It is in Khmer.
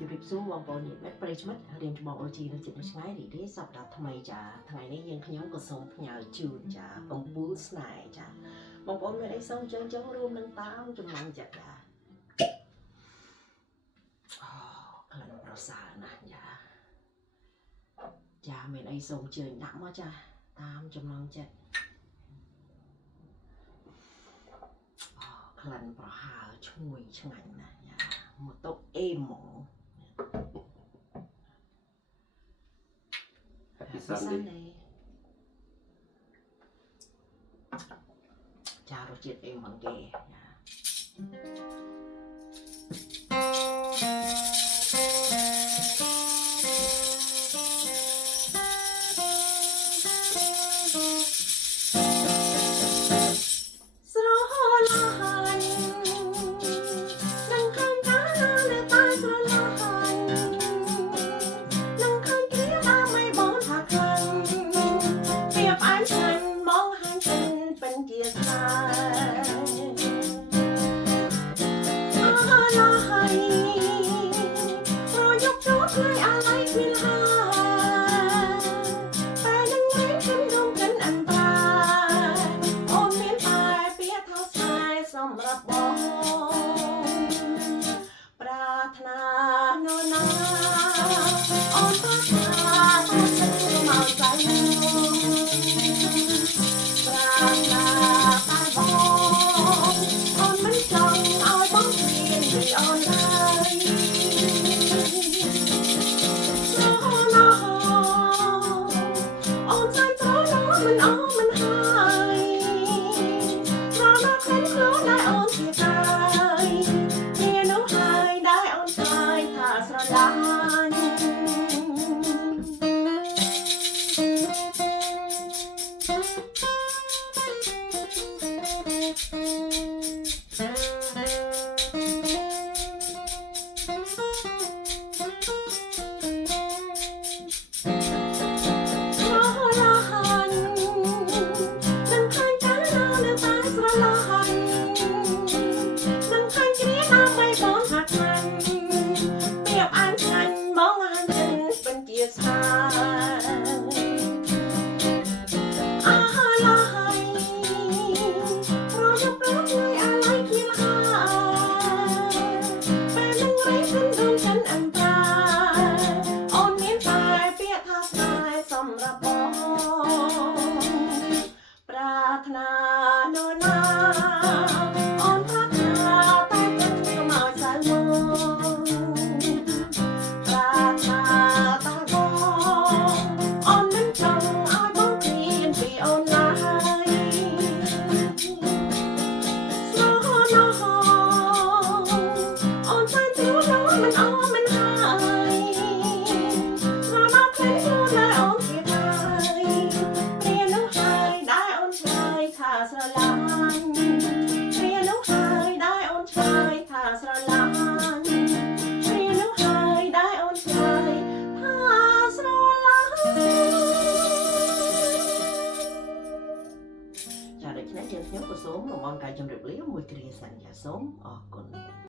ជម្រាបសួរបងប្អូនញាតិមិត្តប្រិយមិត្តរៀនច្បងអូជីនៅចិត្តឆ្ងាយរីករាយសប្តាហ៍ថ្មីចាថ្ងៃនេះយើងខ្ញុំក៏សូមផ្ញើជូនចាកំពូលស្នេហ៍ចាបងប្អូនមានអីសូមចង់រួមនឹងតាមចំណងចិត្តចាក្លិនប្រសើរណាស់ចាមានអីសូមជើញដាក់មកចាតាមចំណងចិត្តក្លិនប្រហើរឈ្ងុយឆ្ងាញ់ណាស់ចាមកតុអេហ្មងពិសានេះចារសជាតិអេហ្មងគេសម្រាប់បងប្រាថ្នានោណាអូនប្រាថ្នាតើទៅមកใจប្រាថ្នាតែបងអូនមិនចង់ឲ្យបងព្រៀនពីអូនឡើយអូនចាញ់ត្រឡប់មិនអូនមិនហើយដែលអូនជាកាយគ្នានោះហើយដែលអូនកាយថាស្រឡាញ់សម្រាប់បងប្រាថ្នានោណាអូនប្រាថ្នាតែទៅមកសៅមកប្រាថ្នាតែបងអូនមិនចង់ឲ្យបងព្រៀនពីអូនឡើយស្នេហ៍ណោះអូនចាញ់ទ្រូនមិនអូនមិនហើយស្រណោះខ្លាំងខ្លួនដែលអូនថាស្រឡាញ់គ្នានោះហើយដែលអូនឆ្លើយថាស្រឡាញ់គ្នានោះហើយដែលអូនឆ្លើយថាស្រឡាញ់ចាដូច្នេះយើងខ្ញុំក៏សូមរំលងកាយជម្រាបលាមួយគ្រាសន្យាសូមអរគុណ